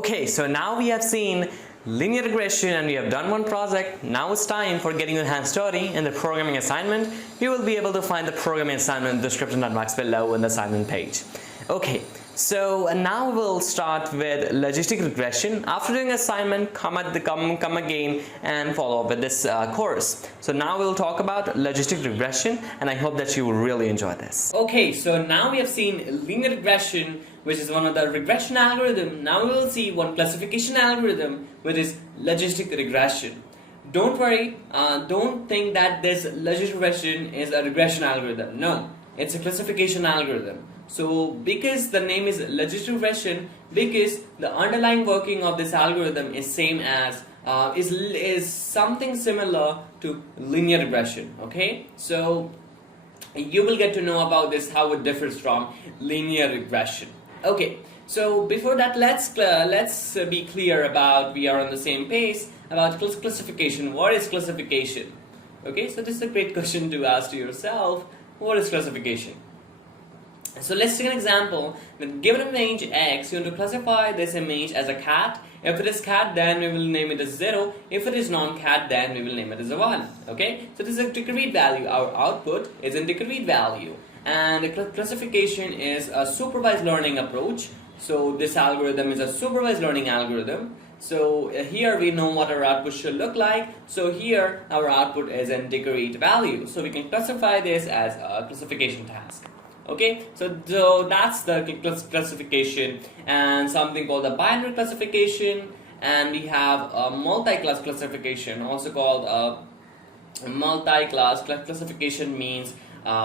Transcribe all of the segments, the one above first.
Okay, so now we have seen linear regression and we have done one project. Now it's time for getting your hands dirty in the programming assignment. You will be able to find the programming assignment description box below in the assignment page. Okay, so now we'll start with logistic regression. After doing assignment, come again and follow up with this course. So now we'll talk about logistic regression, and I hope that you will really enjoy this. Okay, so now we have seen linear regression, which is one of the regression algorithm. Now we will see one classification algorithm, which is logistic regression. Don't worry, don't think that this logistic regression is a regression algorithm. No, it's a classification algorithm. So because the name is logistic regression, because the underlying working of this algorithm is same as is something similar to linear regression. Okay, so you will get to know about this, how it differs from linear regression. Okay, so before that, let's be clear about, we are on the same page about classification. What is classification? Okay, so this is a great question to ask to yourself. What is classification? So let's take an example. That given an image X, you want to classify this image as a cat. If it is cat, then we will name it as 0. If it is non-cat, then we will name it as a 1. Okay, so this is a decreed value. Our output is a decreed value. And the classification is a supervised learning approach. So this algorithm is a supervised learning algorithm. So here we know what our output should look like. So here our output is a decreed value. So we can classify this as a classification task. Okay, so that's the classification, and something called the binary classification, and we have a multi-class classification, also called a multi-class classification. Means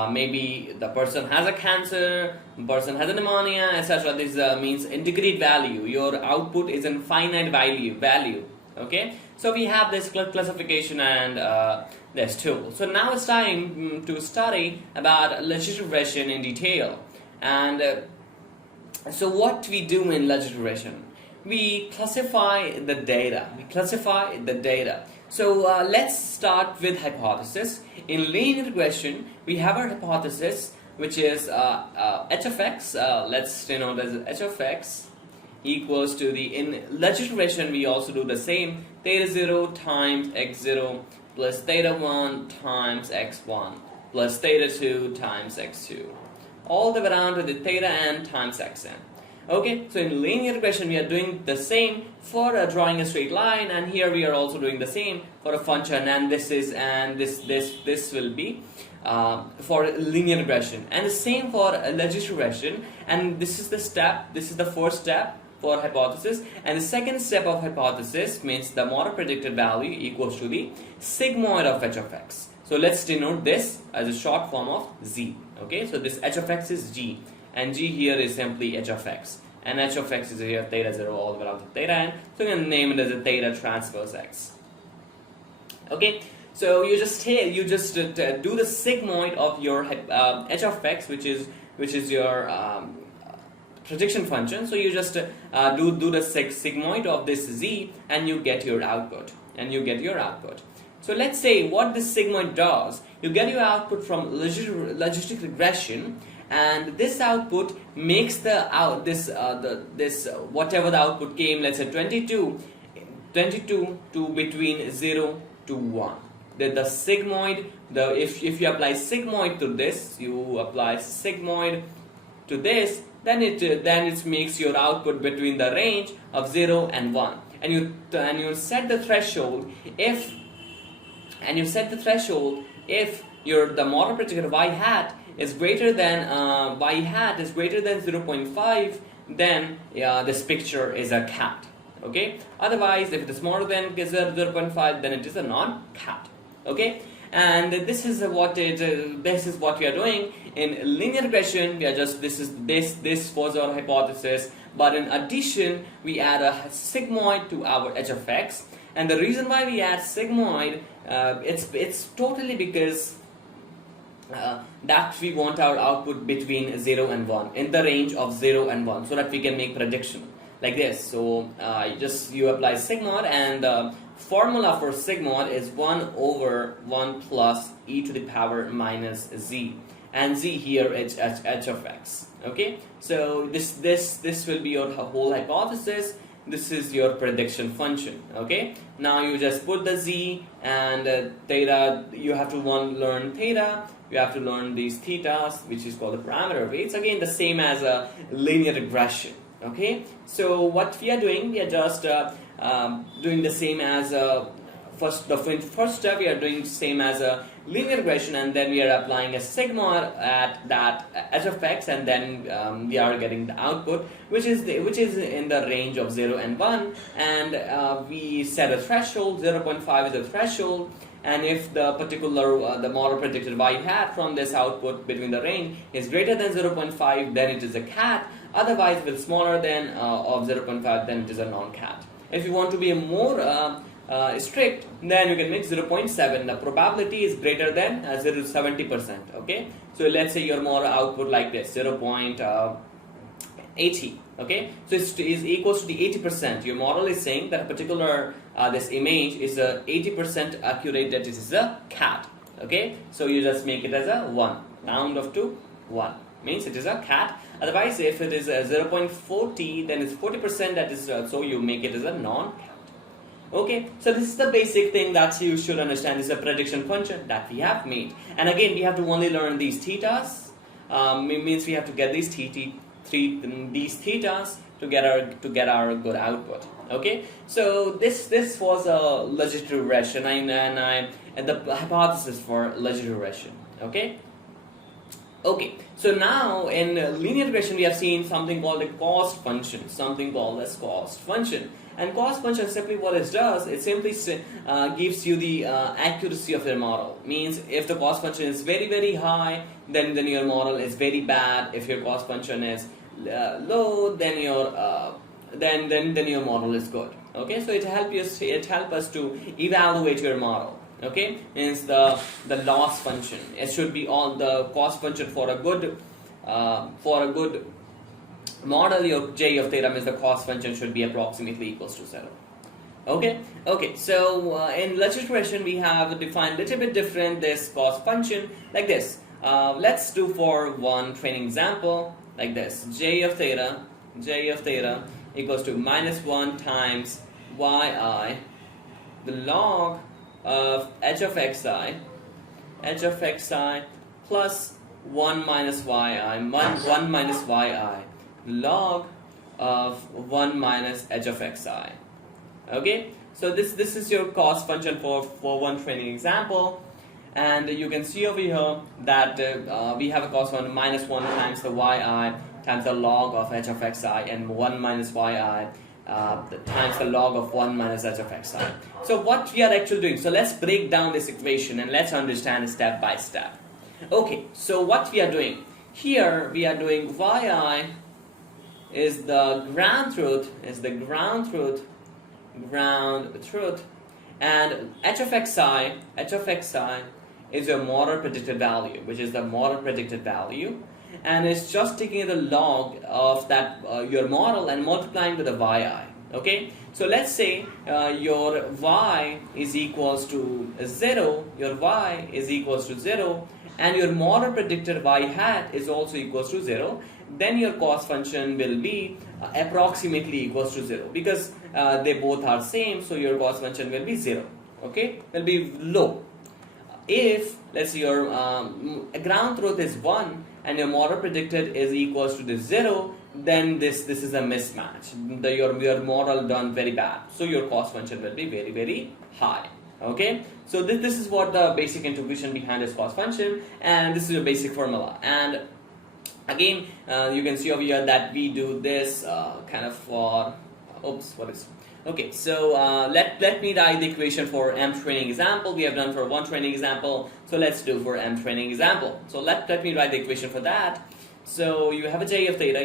maybe the person has a cancer, person has a pneumonia, etc. This means in decreed value. Your output is in finite value. Okay, so we have this classification and this tool. So now it's time to study about logistic regression in detail. And so what we do in logistic regression, we classify the data. So let's start with hypothesis. In linear regression, we have our hypothesis, which is h of x. Let's denote as h of x equals to the, in logistic regression we also do the same, theta 0 times x0 plus theta 1 times x1 plus theta 2 times x2, all the way down to the theta n times xn. Okay, so in linear regression we are doing the same for drawing a straight line, and here we are also doing the same for a function, and this will be for linear regression, and the same for logistic regression. And this is the first step for hypothesis, and the second step of hypothesis means the model predicted value equals to the sigmoid of h of x. So let's denote this as a short form of z. Okay, so this h of x is g, and g here is simply h of x, and h of x is here theta 0 all the way down to theta n. So we can name it as a theta transpose x. Okay, so you just do the sigmoid of your h of x, which is your projection function. So you just do the sigmoid of this z, and you get your output. So let's say what this sigmoid does. You get your output from logistic regression, and this output makes the whatever the output came. Let's say 22 to between 0 to 1. The sigmoid, if you apply sigmoid to this, you apply sigmoid to this, then it makes your output between the range of 0 and 1, and you set the threshold if the model predicted y hat is greater than 0.5, then this picture is a cat. Okay, otherwise if it is smaller than 0.5, then it is a non-cat. Okay, and this is what we are doing in linear regression. We are just this was our hypothesis, but in addition we add a sigmoid to our h of x. And the reason why we add sigmoid, it's totally because that we want our output between 0 and 1, in the range of 0 and 1, so that we can make prediction like this. So you apply sigmoid, and the formula for sigmoid is 1 over 1 plus e to the power minus z, and z here is h of x. Okay, so this will be your whole hypothesis. this is your prediction function. Okay, now you just put the z and theta. You have to learn theta. You have to learn these thetas, which is called the parameter weights. Again, the same as a linear regression. Okay, so what we are doing, we are just doing the same as first step. We are doing the same as a linear regression, and then we are applying a sigma at that h of x, and then we are getting the output, which is in the range of 0 and 1, and we set a threshold. 0.5 is a threshold, and if the particular the model predicted y hat from this output between the range is greater than 0.5, then it is a cat. Otherwise, if it's smaller than of 0.5, then it is a non-cat. If you want to be a more strict, then you can make 0.7. The probability is greater than 70%. Okay, so let's say your model output like this, 0.80. Okay, so it is equals to the 80%. Your model is saying that a particular this image is a 80% accurate that it is a cat. Okay, so you just make it as a 1, round off to 1, means it is a cat. Otherwise, if it is a 0.40, then it's 40%, that is so you make it as a non-cat. Okay, so this is the basic thing that you should understand. This is a prediction function that we have made, and again we have to only learn these thetas. Means we have to get these thetas to get our good output. Okay, so this was a logistic regression, and the hypothesis for logistic regression. Okay, so now in linear regression we have seen something called a cost function, and cost function simply what it does, it simply gives you the accuracy of your model. Means if the cost function is very, very high, then your model is very bad. If your cost function is low, then your model is good. Okay, so it help us to evaluate your model. Okay, means the loss function, it should be all the cost function for a good model. Your j of theta means the cost function should be approximately equals to 0. Okay, so in logistic regression we have defined a little bit different this cost function like this. Let's do for one training example like this. J of theta equals to -1 times yi, the log of h of xi plus 1 minus yi, 1 minus yi, log of 1 minus h of xi. Okay, so this is your cost function for one training example, and you can see over here that we have a cost function -1 times the yi times the log of h of xi, and 1 minus yi times the log of 1 minus h of xi. So what we are actually doing, so let's break down this equation and let's understand step by step. Okay, so what we are doing here, we are doing yi is the ground truth, and h of xi is your model predicted value, which is the model predicted value, and it's just taking the log of that your model and multiplying with the yi. Okay, so let's say your y is equals to 0, and your model predicted y hat is also equals to 0, then your cost function will be approximately equals to 0, because they both are same, so your cost function will be 0. Okay, will be low. If let's say your ground truth is 1 and your model predicted is equals to the 0, then this is a mismatch. Your model done very bad, so your cost function will be very, very high. Okay, so this is what the basic intuition behind this cost function, and this is your basic formula. And again, you can see over here that we do this kind of for okay, so let me write the equation for m training example. We have done for one training example, so let's do for m training example. So let me write the equation for that. So you have a j of theta,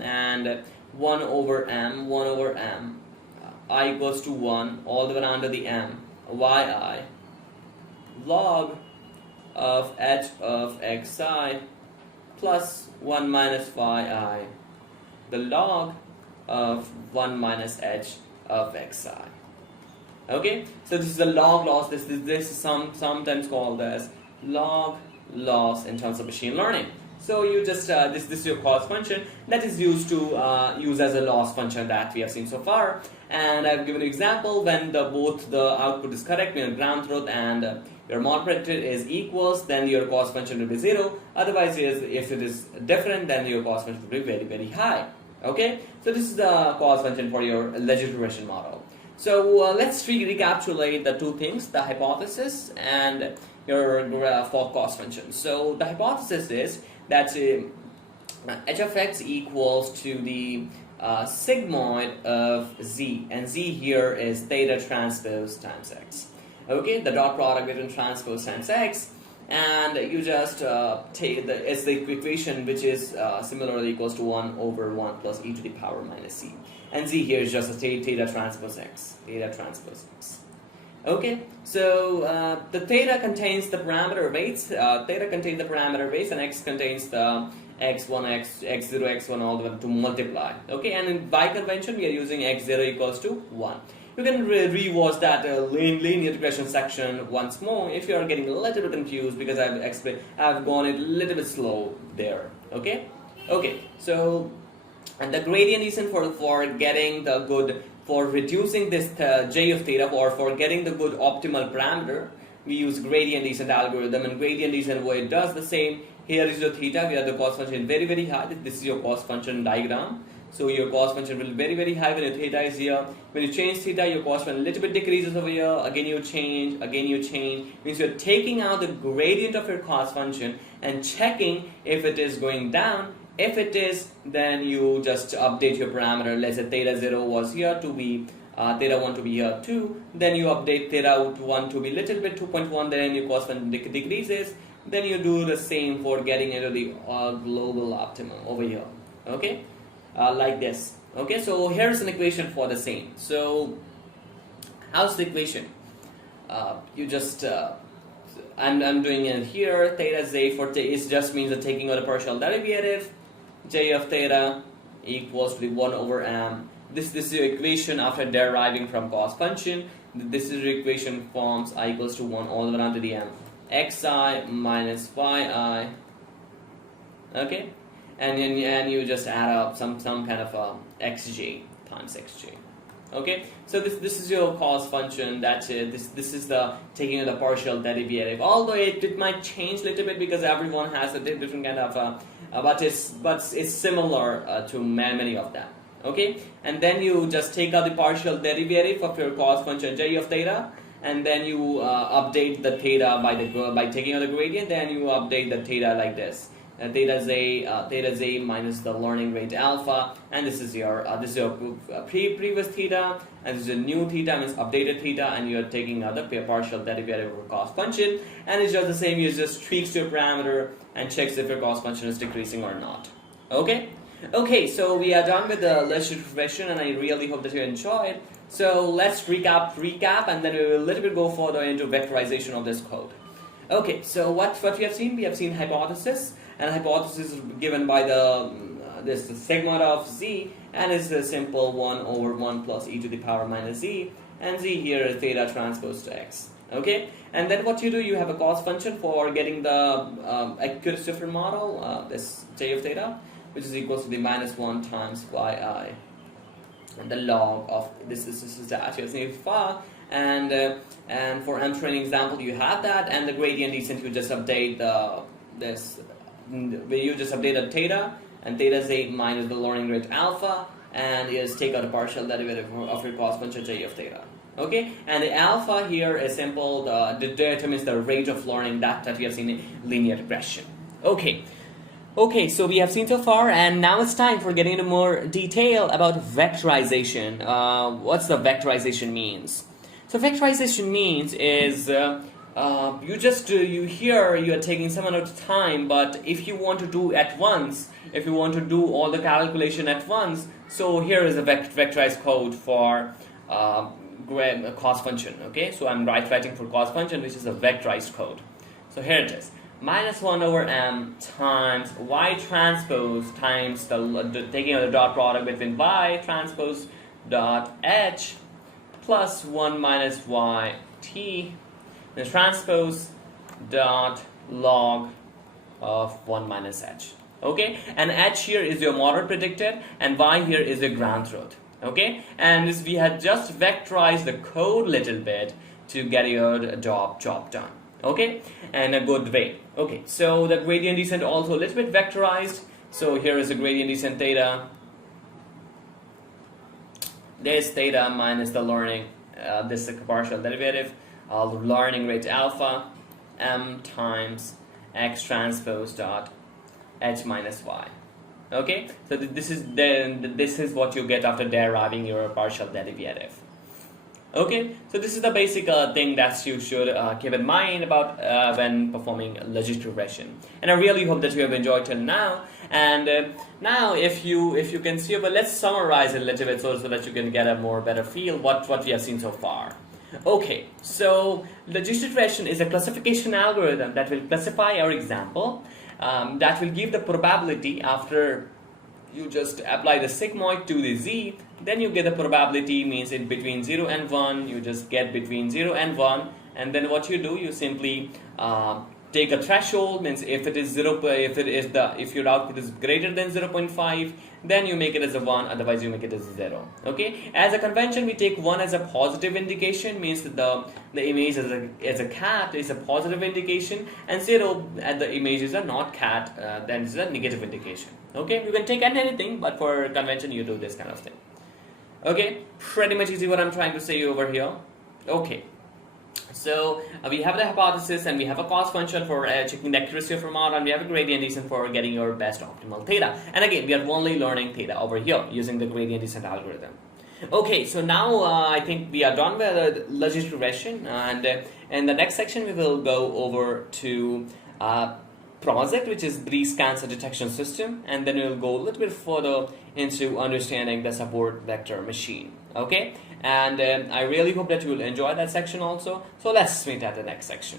and 1 over m, I equals to 1 all the way down to the m, yi, log of h of xi plus 1 minus yi, the log of 1 minus h of xi. Okay, so this is a log loss. This is sometimes called as log loss in terms of machine learning. So you just this is your cost function that is used to use as a loss function that we have seen so far. And I've given an example when both the output is correct, your ground truth and your mod predictor is equals, then your cost function will be 0. Otherwise, if it is different, then your cost function will be very, very high. Okay, so this is the cost function for your logistic regression model. So let's recapitulate the two things, the hypothesis and your for cost function. So the hypothesis is that h of x equals to the sigmoid of z, and z here is theta transpose times x. Okay, the dot product between transpose times x, and you just take it's the equation which is similarly equals to 1 over 1 plus e to the power minus c, and z here is just a theta transpose x, Okay, so the theta contains the parameter weights, and x contains the x1, x0, x1 all the way to multiply. Okay, and in by convention we are using x0 equals to 1. You can re-watch that linear regression section once more if you are getting a little bit confused, because I've gone a little bit slow there. Okay, so and the gradient descent for getting the good, for reducing this j of theta, or for getting the good optimal parameter, we use gradient descent algorithm. And gradient descent, what it does the same. Here is your theta, where the cost function is very, very high. This is your cost function diagram. So your cost function will be very, very high when your theta is here. When you change theta, your cost function a little bit decreases over here. Again you change. Means you're taking out the gradient of your cost function and checking if it is going down. If it is, then you just update your parameter. Let's say theta 0 was here to be theta 1 to be here 2. Then you update theta 1 to be little bit 2.1. Then your cost function decreases. Then you do the same for getting into the global optimum over here. Okay, like this. Okay, so here's an equation for the same. So how's the equation? You just I'm doing it here. Theta z for it just means the taking of the partial derivative. J of theta equals to the 1 over m. This is your equation after deriving from cost function. This is your equation forms I equals to 1 all the way down to the m. Xi minus yi. Okay, and you just add up some kind of xj times xj. Okay, so this is your cost function. That's it. This is the taking of the partial derivative. Although it might change a little bit because everyone has a different kind of but it's similar to many of them. Okay, and then you just take out the partial derivative of your cost function j of theta, and then you update the theta by taking out the gradient. Then you update the theta like this. Theta z minus the learning rate alpha, and this is your previous theta, and this is a new theta, means updated theta, and you are taking out the partial derivative of cost function, and it's just the same. You just tweaks your parameter and checks if your cost function is decreasing or not. Okay, so we are done with the logistic regression, and I really hope that you enjoyed. So let's recap, and then we will a little bit go further into vectorization of this code. Okay, so what we have seen? We have seen hypothesis, and hypothesis is given by the sigma of z, and it's a simple 1 over 1 plus e to the power minus z, and z here is theta transpose to x. Okay, and then what you do, you have a cost function for getting the accuracy of your model, this j of theta, which is equals to the minus 1 times yi, and the log of this is the actual phi. And for M training example, you have that, and the gradient descent, you just update you just update the theta, and theta z minus the learning rate alpha, and you just take out a partial derivative of your cost function j of theta. Okay, and the alpha here is simple. Determines the rate of learning that we have seen in linear regression. Okay, so we have seen so far, and now it's time for getting into more detail about vectorization. What's the vectorization means? So vectorization means is you are taking some amount of time, but if you want to do at once, if you want to do all the calculation at once, so here is a vectorized code for cost function. Okay, so I'm writing for cost function, which is a vectorized code. So here it is. Minus 1 over m times y transpose times the taking of the dot product between y transpose dot h plus 1 minus y t, the transpose dot log of 1 minus h. Okay, and h here is your model predicted, and y here is your ground truth. Okay, and this, we had just vectorized the code little bit to get your job done. Okay, and a good way. Okay, so the gradient descent also a little bit vectorized. So here is the gradient descent theta. This theta minus the learning, this is the partial derivative of learning rate alpha m times x transpose dot h minus y. Okay, so this is what you get after deriving your partial derivative. Okay, so this is the basic thing that you should keep in mind about when performing logistic regression. And I really hope that you have enjoyed till now. And now, if you can see, but let's summarize it a little bit so that you can get a better feel what we have seen so far. Okay, so logistic regression is a classification algorithm that will classify our example. That will give the probability after you just apply the sigmoid to the z, then you get the probability, means in between 0 and 1, you just get between 0 and 1, and then what you do, you simply take a threshold, means if it is 0, if your output is greater than 0.5, then you make it as a 1, otherwise you make it as a 0. Okay, as a convention, we take 1 as a positive indication, means that the image as a cat is a positive indication, and 0 at the image is a not cat, then it's a negative indication. Okay, you can take anything, but for convention you do this kind of thing. Okay, pretty much easy what I'm trying to say over here. Okay, so we have the hypothesis, and we have a cost function for checking the accuracy of our model, and we have a gradient descent for getting your best optimal theta. And again, we are only learning theta over here using the gradient descent algorithm. Okay, so now I think we are done with logistic regression, and in the next section we will go over to project, which is breeze cancer detection system, and then we'll go a little bit further into understanding the support vector machine. Okay, and I really hope that you will enjoy that section also. So let's meet at the next section.